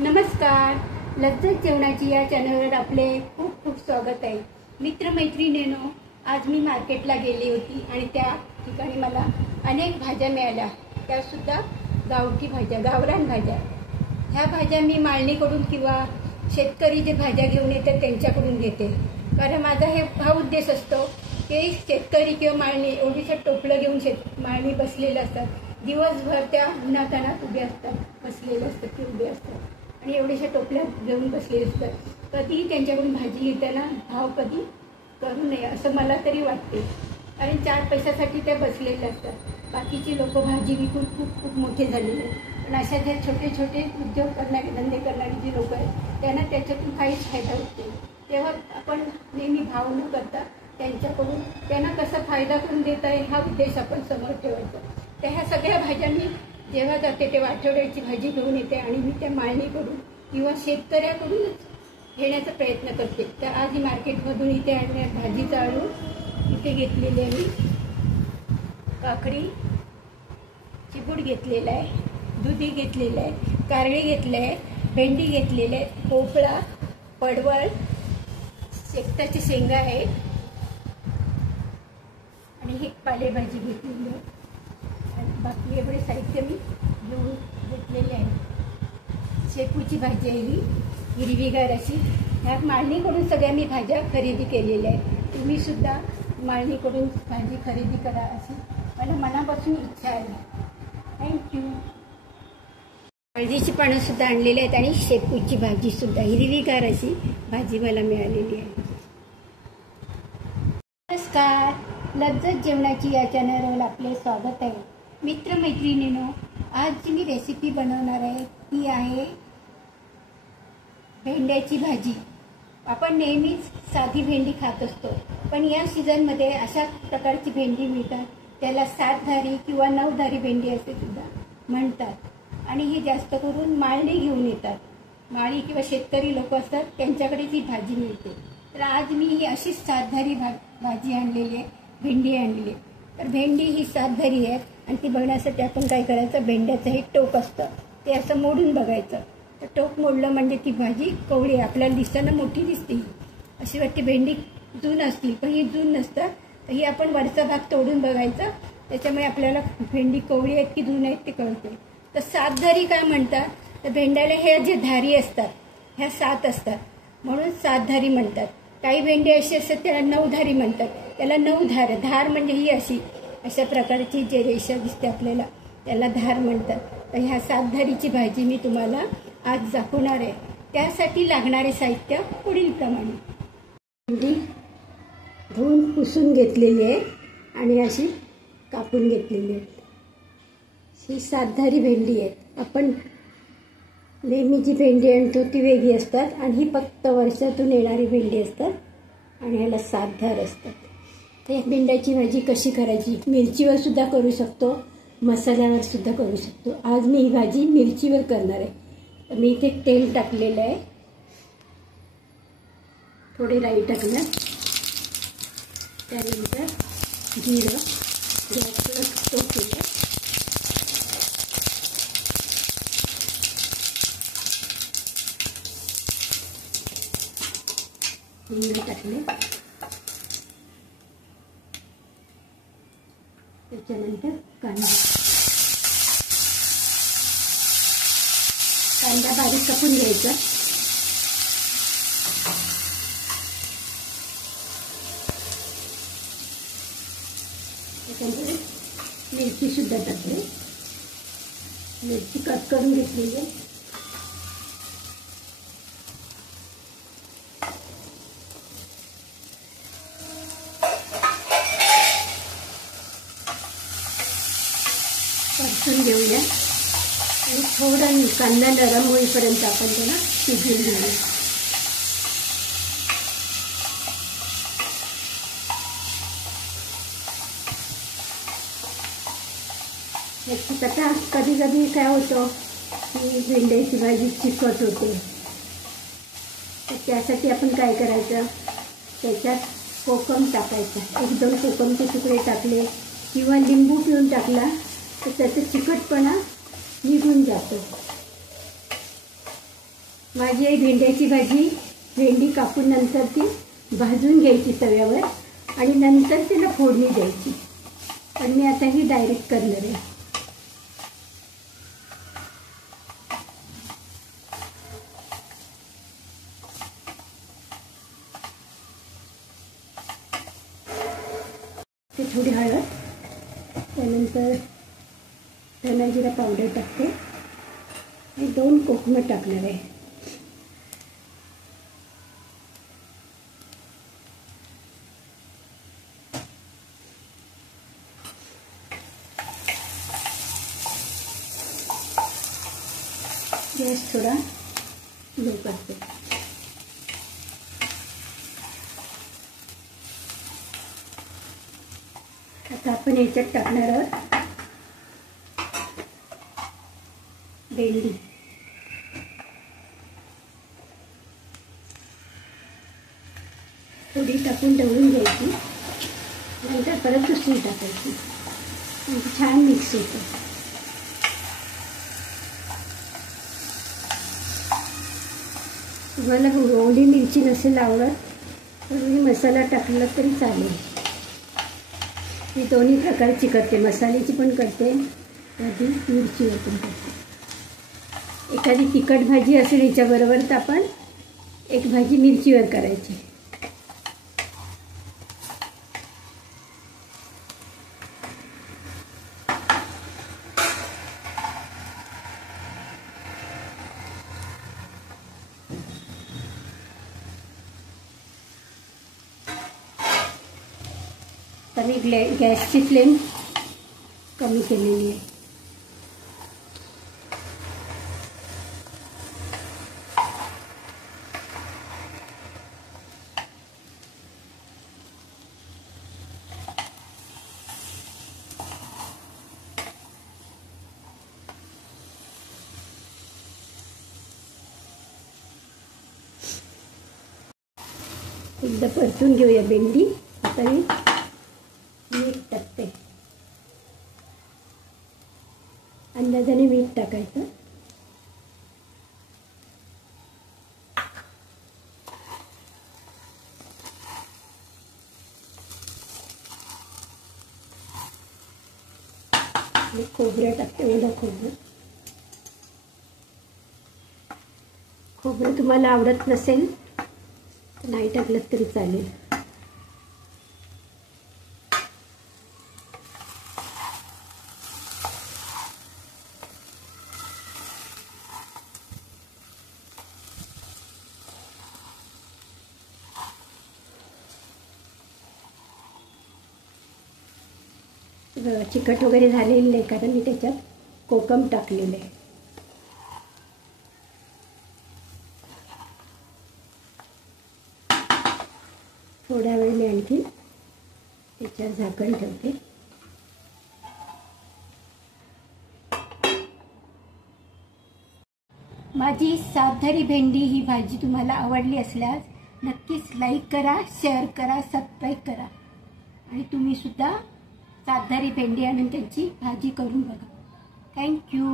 नमस्कार. लज्जत जेवणाची या चॅनलवर आपले खूप खूप स्वागत आहे. मित्रमैत्रिणींनो, आज मी मार्केटला गेली होती आणि त्या ठिकाणी मला अनेक भाज्या मिळाल्या. त्यासुद्धा गावठी भाज्या, गावरान भाज्या. ह्या भाज्या मी माळणीकडून किंवा शेतकरी जे भाज्या घेऊन येतात त्यांच्याकडून घेते. कारण माझा हा उद्देश असतो की शेतकरी किंवा माळणी एवढीचं टोपलं घेऊन माळणी बसलेलं असतात. दिवसभर त्या उन्हातानात उभे असतात, बसलेले असतात की उभे असतात आणि एवढ्याशा टोपल्या घेऊन बसलेले असतात. कधीही त्यांच्याकडून भाजी घेताना भाव कधी करू नये असं मला तरी वाटते. कारण 4 पैशासाठी ते बसलेले असतात. बाकीची लोक भाजी विकून खूप खूप मोठे झालेले आहेत. पण अशा ज्या छोटे छोटे उद्योग करणारे, धंदे करणारी जी लोक आहेत त्यांना त्याच्यातून काहीच फायदा होत नाही. तेव्हा आपण नेहमी भाव न करता त्यांच्याकडून त्यांना कसा फायदा करून देता येईल हा उद्देश आपण समोर ठेवायचा. त्या ह्या सगळ्या भाज्या मी जेव्हा जाते तेव्हा आठवड्याची भाजी घेऊन येते आणि मी त्या माळणीकडून किंवा शेतकऱ्याकडूनच घेण्याचा प्रयत्न करते. तर आज ही मार्केटमधून इथे आणण्यात भाजीचं आणून इथे घेतलेली आहे. मी काकडी, चिबूड घेतलेला आहे, दुधी घेतलेलं आहे, कारळे घेतले आहे, भेंडी घेतलेले आहे, भोपळा, पडवळ, शेकटाची शेंगा आहे आणि ही पालेभाजी घेतलेली आहे. आणि बाकी एवढे साहित्य मी घेऊन घेतलेले आहे. शेपूची भाजी आहे ही हिरवीगार अशी. ह्या माळणीकडून सगळ्या मी भाज्या खरेदी केलेल्या आहेत. तुम्ही सुद्धा माळणीकडून भाजी खरेदी करा अशी मला मनापासून इच्छा आहे. थँक्यू. हळदीची पानं सुद्धा आणलेली आहेत आणि शेपूची भाजी सुद्धा हिरवीगार अशी भाजी मला मिळालेली आहे. नमस्कार. लज्जत जेवणाची या चॅनलवर आपले स्वागत आहे. मित्रमैत्रिणींनो, आज जी मी रेसिपी बनवणार आहे ती आहे भेंड्याची भाजी. आपण नेहमीच साधी भेंडी खात असतो, पण या सीझनमध्ये अशा प्रकारची भेंडी मिळतात. त्याला 7 धारी किंवा 9 धारी भेंडी असे सुद्धा म्हणतात आणि ही जास्त करून माळणी घेऊन येतात. माळी किंवा शेतकरी लोक असतात त्यांच्याकडे ती भाजी मिळते. तर आज मी ही अशीच 7 धारी भाजी आणलेली आहे, भेंडी आणलेली आहे. तर भेंडी ही 7 धारी आहे आणि ती बघण्यासाठी आपण काय करायचं, भेंड्याचं हे टोक असतं ते असं मोडून बघायचं. तर टोक मोडलं म्हणजे ती भाजी कवळी आपल्याला दिसताना मोठी दिसते. अशी वाटते भेंडी जून असतील, पण ही जून नसतं. तर ही आपण वरचा भाग तोडून बघायचा, त्याच्यामुळे आपल्याला भेंडी कवळी आहेत की जून आहेत ते कळते. तर 7 धारी काय म्हणतात, तर भेंड्याला ह्या जे धारी असतात ह्या 7 असतात म्हणून 7 धारी म्हणतात. काही भेंडी अशी असतात त्याला 9 धारी म्हणतात. त्याला 9 धार, धार म्हणजे ही अशा प्रकारची जे रेषा दिसते आपल्याला त्याला धार म्हणतात. तर ह्या 7 धारीची भाजी मी तुम्हाला आज दाखवणार आहे. त्यासाठी लागणारे साहित्य पुढील प्रमाणे. भेंडी धुवून पुसून घेतलेली आहे आणि अशी कापून घेतलेली आहे. ही 7 धारी भेंडी आहे. आपण नेहमी जी भेंडी आणतो ती वेगळी असतात आणि ही फक्त वर्षातून येणारी भेंडी असतात आणि ह्याला 7 धार असतात. तर भेंड्याची भाजी कशी करायची, मिरचीवर सुद्धा करू शकतो, मसाल्यावर सुद्धा करू शकतो. आज मी ही भाजी मिरचीवर करणार आहे. तर मी इथे तेल टाकलेलं आहे, थोडे राई टाकणार, त्यानंतर जिरं, गॅसवर स्टोव केलं, हिंग टाकले, त्याच्यानंतर कांदा बारीक कापून घ्यायचा. त्याच्यानंतर मिरची सुद्धा टाकते, मिरची कट करून घेतलेली आहे. परतून घेऊया आणि थोडा कांदा नरम होईपर्यंत आपण त्याला शिजवून घेऊया. आता कधी कधी काय होतं की भेंड्याची भाजी चिकट होते. तर त्यासाठी आपण काय करायचं, त्याच्यात कोकम टाकायचा. 1-2 कोकमचे तुकडे टाकले किंवा लिंबू पिळून टाकला तर त्याचा चिकटपणा निघून जातो. माझी आई भेंड्याची भाजी, भेंडी कापून नंतर ती भाजून घ्यायची तव्यावर आणि नंतर तिला फोडणी द्यायची. पण मी आता ही डायरेक्ट करणार आहे. ते थोडी हळद, त्यानंतर धना जिरा पावडर टाकते आणि 2 कोकमं टाकणार आहे. गॅस थोडा लो करते. आता आपण याच्यात टाकणार आहोत भेंडी. थोडी टाकून ढवळून घ्यायची, नंतर परत दुसरी टाकायची, म्हणजे छान मिक्स होतं. तुम्हाला ओली मिरची नसेल आवडत तर तुम्ही मसाला टाकला तरी चालेल. मी दोन्ही प्रकारची करते, मसाल्याची पण करते, कधी मिरचीवर पण करते. एखादी तिखट भाजी असेल याच्याबरोबर तर आपण एक भाजी मिरचीवर करायची. तर मी गॅसची फ्लेम कमी केलेली आहे. एकदा परतून घेऊया भेंडी. आता मी मीठ टाकते, अंदाजाने मीठ टाकायचं. आणि खोबरं टाकते, ओलं खोबरं. खोबरं तुम्हाला आवडत नसेल तर नाही टाकलं तरी चालेल. चिकट वगैरे झालेलं नाही, कारण मी त्याच्यात कोकम टाकलेलं आहे. थोड्या वेळाने आणखी त्याच्यावर झाकण ठेवते. माझी सातधारी भेंडी ही भाजी तुम्हाला आवडली असल्यास नक्कीच लाईक करा, शेअर करा, सबस्क्राईब करा आणि तुम्ही सुद्धा सातधारी भेंडी आणून त्याची भाजी करून बघा. थँक्यू.